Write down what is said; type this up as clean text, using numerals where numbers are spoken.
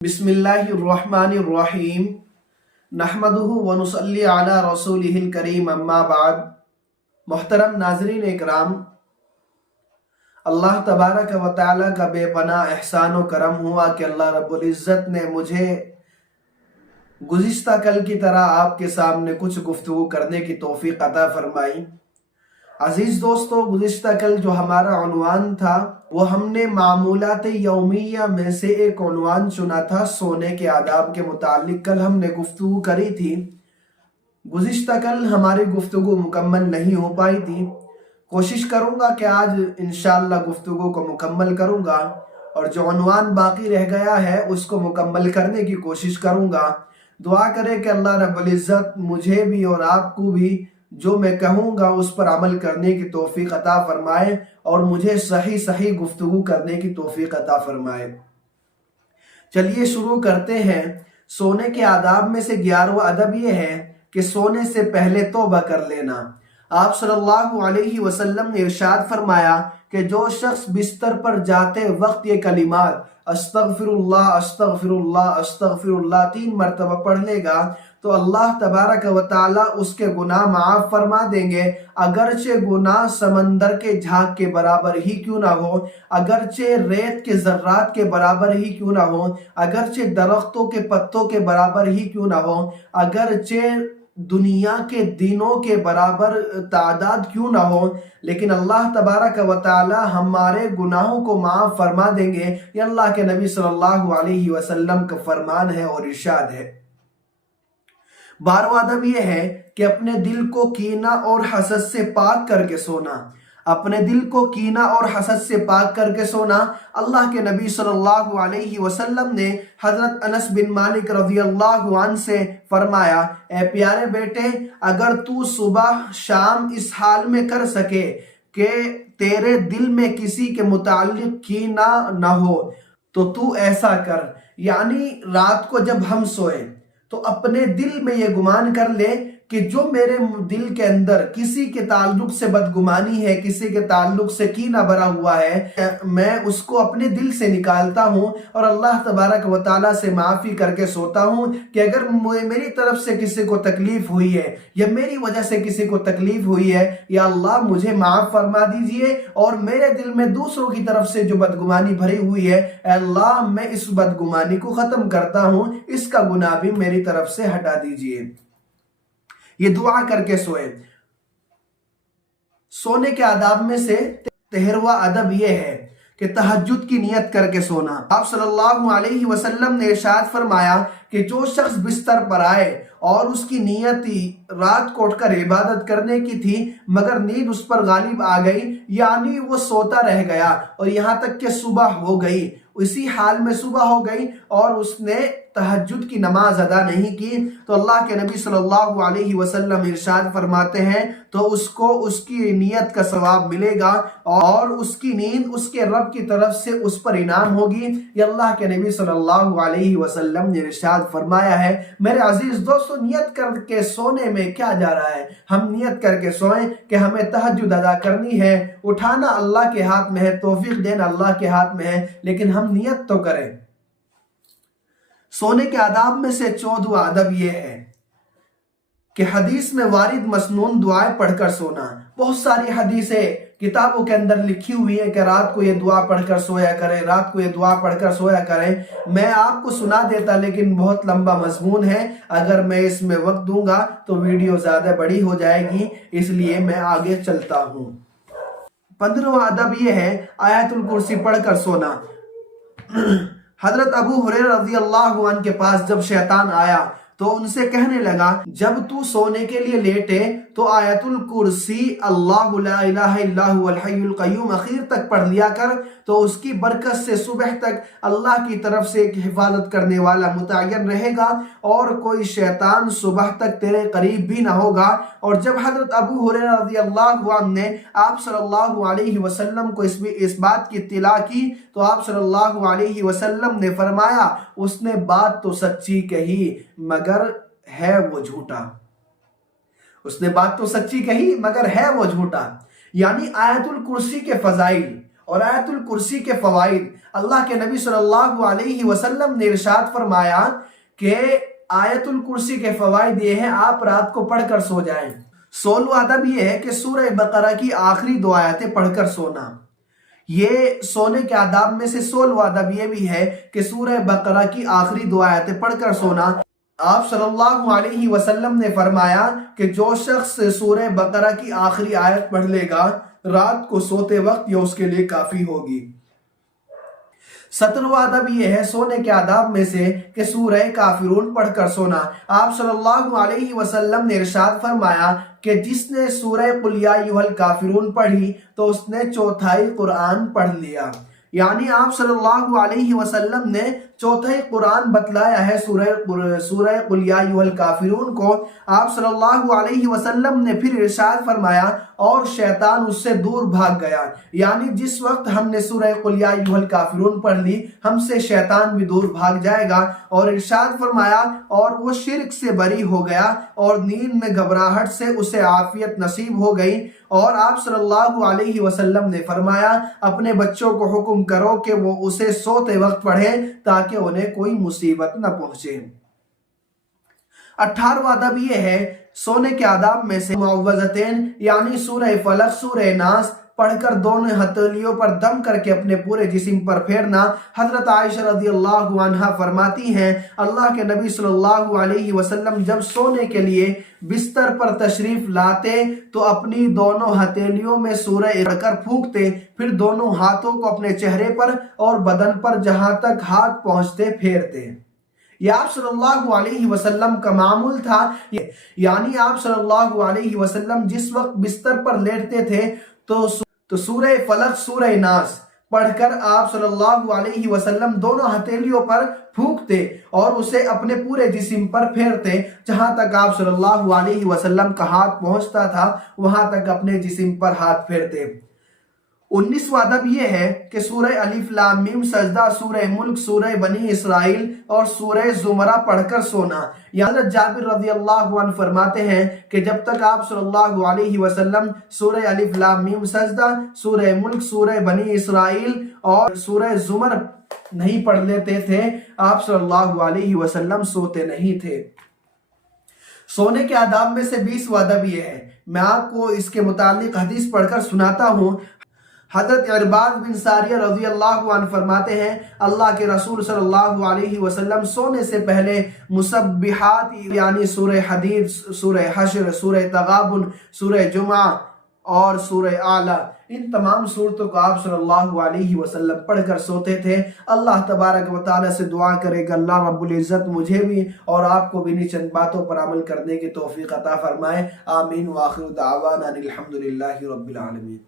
बिस्मिल्लाहिर्रहमानिर्रहीम नहमदुहु व नुसल्ली अला रसूलिहिल करीम अम्मा बाद। मोहतरम नाज़रीन इकराम, अल्लाह तबारक व तआला का बेपनाह एहसान व करम हुआ कि अल्लाह रब्बुल इज़्ज़त ने मुझे गुज़िश्ता कल की तरह आपके सामने कुछ गुफ्तगू करने की तौफीक अता फरमाई। अजीज़ दोस्तों, गुज़िश्ता कल जो हमारा उन्वान था वो हमने मामूलात यौमिया में से एक उन्वान चुना था, सोने के आदाब के मुतालिक कल हमने गुफ्तगू करी थी। गुज़िश्ता कल हमारी गुफ्तगू मुकम्मल नहीं हो पाई थी। कोशिश करूँगा कि आज इंशाअल्लाह गुफ्तगू को मुकम्मल करूँगा और जो उन्वान बाकी रह गया है उसको मुकम्मल करने की कोशिश करूँगा। दुआ करें कि अल्लाह रब्बुल इज़्ज़त मुझे भी और आपको भी जो मैं कहूँगा उस पर अमल करने की तौफीक अता फरमाए और मुझे सही गुफ्तगू करने की तौफीक अता फरमाए। चलिए शुरू करते हैं। सोने के आदाब में से 11वां अदब ये है कि सोने से पहले तौबा कर लेना। आप सल्लल्लाहु अलैहि वसल्लम ने इरशाद फरमाया कि जो शख्स बिस्तर पर जाते वक्त ये कलिमात अस्तगफिरुल्लाह अस्तगफिरुल्लाह अस्तगफिरुल्लाह 3 मरतबा पढ़ लेगा तो अल्लाह तबारक व ताला उसके गुनाह माफ फरमा देंगे। अगरचे गुनाह समंदर के झाग के बराबर ही क्यों ना हो, अगरचे रेत के ज़र्रात के बराबर ही क्यों ना हो, अगरचे दरख्तों के पत्तों के बराबर ही क्यों ना हो, अगरचे दुनिया के दिनों के बराबर तादाद क्यों ना हो, लेकिन अल्लाह तबारक व ताला हमारे गुनाहों को माफ फरमा देंगे। ये अल्लाह के नबी सल्लल्लाहु अलैहि वसल्लम का फरमान है और इरशाद है। 12वां अदब यह है कि अपने दिल को कीना और हसद से पाक करके सोना। अपने दिल को कीना और हसद से पाक करके सोना। अल्लाह के नबी सल्लल्लाहु अलैहि वसल्लम ने हजरत अनस बिन मालिक रज़ियल्लाहु अन्हु से फरमाया, ए प्यारे बेटे, अगर तू सुबह शाम इस हाल में कर सके कि तेरे दिल में किसी के मुताल्लिक कीना न हो तो तू ऐसा कर। यानी रात को जब हम सोए तो अपने दिल में ये गुमान कर ले कि जो मेरे दिल के अंदर किसी के ताल्लुक से बदगुमानी है, किसी के ताल्लुक से कीना भरा हुआ है, मैं उसको अपने दिल से निकालता हूँ और अल्लाह तबारक व ताला से माफ़ी करके सोता हूँ कि अगर मेरी तरफ से किसी को तकलीफ हुई है या मेरी वजह से किसी को तकलीफ हुई है, या अल्लाह मुझे माफ़ फरमा दीजिए और मेरे दिल में दूसरों की तरफ से जो बदगुमानी भरी हुई है, अल्लाह मैं इस बदगुमानी को ख़त्म करता हूँ, इसका गुनाह भी मेरी तरफ से हटा दीजिए। ये दुआ करके सोए। सोने के आदाब में से 13वां अदब ये है कि तहज्जुद की नियत करके सोना। आप सल्लल्लाहु अलैहि वसल्लम ने इरशाद फरमाया कि जो शख्स बिस्तर पर आए और उसकी नियत रात को उठकर इबादत करने की थी मगर नींद उस पर गालिब आ गई, यानी वो सोता रह गया और यहाँ तक कि सुबह हो गई, इसी हाल में सुबह हो गई और उसने तहज्जुद की नमाज अदा नहीं की, तो अल्लाह के नबी सल्लल्लाहु अलैहि वसल्लम इरशाद फरमाते हैं तो उसको उसकी नियत का सवाब मिलेगा और उसकी नींद उसके रब की तरफ से उस पर इनाम होगी। ये अल्लाह के नबी सल्लल्लाहु अलैहि वसल्लम ने इरशाद फरमाया है। मेरे अजीज दोस्तों, नियत करके सोने में क्या जा रहा है? हम नियत करके सोएं कि हमें तहज्जुद अदा करनी है। उठाना अल्लाह के हाथ में है, तौफीक देना अल्लाह के हाथ में है, लेकिन हम नियत तो करें। सोने के आदाब में से 14वां अदब यह है कि हदीस में वारिद मसनून दुआएं पढ़कर सोना। बहुत सारी हदीसें किताबों के अंदर लिखी हुई है कि रात को ये दुआ पढ़कर सोया करें, रात को ये दुआ पढ़कर सोया करें। मैं आपको सुना देता लेकिन बहुत लंबा मजमून है, अगर मैं इसमें वक्त दूंगा तो वीडियो ज्यादा बड़ी हो जाएगी, इसलिए मैं आगे चलता हूँ। 15वां अदब यह है आयतुल कुर्सी पढ़कर सोना। हजरत अबू हुरैरा रज़ियल्लाहु अन्हु के पास जब शैतान आया तो उनसे कहने लगा, जब तू सोने के लिए लेटे तो आयतुल कुर्सी अल्लाहु ला इलाहा इल्ला हुवल हय्युल क़य्यूम आखिर तक पढ़ लिया कर, तो उसकी बरकत से सुबह तक अल्लाह की तरफ से एक हिफाजत करने वाला मुतय्यन रहेगा और कोई शैतान सुबह तक तेरे करीब भी ना होगा। और जब हजरत अबू हुरैरा रज़ियल्लाहु अन्हु ने आप सल्लल्लाहु अलैहि वसल्लम को इस बात की इत्तिला की तो आप सल्लल्लाहु अलैहि वसल्लम ने फरमाया, उसने बात तो सच्ची कही मगर है वो झूठा। उसने बात तो सच्ची कही मगर है वो झूठा। यानी आयतुल कुर्सी के फजाइल اور آیت الکرسی کے فوائد، اللہ کے نبی صلی اللہ علیہ وسلم نے ارشاد فرمایا کہ آیت الکرسی کے فوائد یہ ہیں، آپ رات کو پڑھ کر سو جائیں۔ 16واں ادب یہ ہے کہ سورہ بقرہ کی آخری 2 آیتیں پڑھ کر سونا۔ یہ سونے کے آداب میں سے 16واں ادب یہ بھی ہے کہ سورہ بقرہ کی آخری 2 آیتیں پڑھ کر سونا۔ آپ صلی اللہ علیہ وسلم نے فرمایا کہ جو شخص سورہ بقرہ کی آخری آیت پڑھ لے گا رات کو سوتے وقت، یہ اس کے لیے کافی ہوگی۔ 17واں ادب یہ ہے سونے کے آداب میں سے کہ سورہ کافرون پڑھ کر سونا۔ آپ صلی اللہ علیہ وسلم نے ارشاد فرمایا کہ جس نے سورہ قل یا ایھا الکافرون پڑھی تو اس نے 1/4 قرآن پڑھ لیا۔ یعنی آپ صلی اللہ علیہ وسلم نے 1/4 قرآن بتلایا ہے سورہ قل یا ایھا الکافرون کو۔ آپ صلی اللہ علیہ وسلم نے پھر ارشاد فرمایا اور شیطان اس سے دور بھاگ گیا، یعنی جس وقت ہم نے سورہ قل یا ایھا الکافرون پڑھ لی ہم سے شیطان بھی دور بھاگ جائے گا۔ اور ارشاد فرمایا اور وہ شرک سے بری ہو گیا اور نیند میں گھبراہٹ سے اسے عافیت نصیب ہو گئی۔ اور آپ صلی اللہ علیہ وسلم نے فرمایا اپنے بچوں کو حکم کرو کہ وہ اسے سوتے وقت پڑھیں تاکہ انہیں کوئی مصیبت نہ پہنچے۔ 18واں ادب یہ ہے سونے کے آداب میں سے معوذتین یعنی سورہ فلق، سورہ ناس پڑھ کر دونوں ہتھیلیوں پر دم کر کے اپنے پورے جسم پر پھیرنا۔ حضرت عائشہ رضی اللہ عنہا فرماتی ہیں اللہ کے نبی صلی اللہ علیہ وسلم جب سونے کے لیے بستر پر تشریف لاتے تو اپنی دونوں ہتھیلیوں میں سورہ پڑھ کر پھونکتے، پھر دونوں ہاتھوں کو اپنے چہرے پر اور بدن پر جہاں تک ہاتھ پہنچتے پھیرتے۔ یہ آپ صلی اللہ علیہ وسلم کا معمول تھا، یعنی آپ صلی اللہ علیہ وسلم جس وقت بستر پر لیٹتے تھے تو سورہ فلق، سورہ ناس پڑھ کر آپ صلی اللہ علیہ وسلم دونوں ہتھیلیوں پر پھونکتے اور اسے اپنے پورے جسم پر پھیرتے، جہاں تک آپ صلی اللہ علیہ وسلم کا ہاتھ پہنچتا تھا وہاں تک اپنے جسم پر ہاتھ پھیرتے۔ 19واں ادب یہ ہے کہ سورہ الف لام میم سجدہ، سورہ ملک، سورہ بنی اسرائیل اور سورہ زمرہ پڑھ کر سونا۔ حضرت جابر رضی اللہ عنہ فرماتے ہیں کہ جب تک آپ صلی اللہ علیہ وسلم سورہ الف لام میم سجدہ، سورہ ملک، سورہ بنی اسرائیل اور سورہ زمر نہیں پڑھ لیتے تھے آپ صلی اللہ علیہ وسلم سوتے نہیں تھے۔ سونے کے آداب میں سے 20واں ادب یہ ہے، میں آپ کو اس کے متعلق حدیث پڑھ کر سناتا ہوں۔ حضرت عرباض بن ساریہ رضی اللہ عنہ فرماتے ہیں اللہ کے رسول صلی اللہ علیہ وسلم سونے سے پہلے مسبحات یعنی سورہ حدید، سورہ حشر، سورہ تغابن، سورہ جمعہ اور سورہ اعلیٰ، ان تمام صورتوں کو آپ صلی اللہ علیہ وسلم پڑھ کر سوتے تھے۔ اللہ تبارک و تعالیٰ سے دعا کرے گا اللہ رب العزت مجھے بھی اور آپ کو بھی انہی چند باتوں پر عمل کرنے کی توفیق عطا فرمائے۔ آمین۔ وآخر دعوانا الحمدللہ رب العالمین۔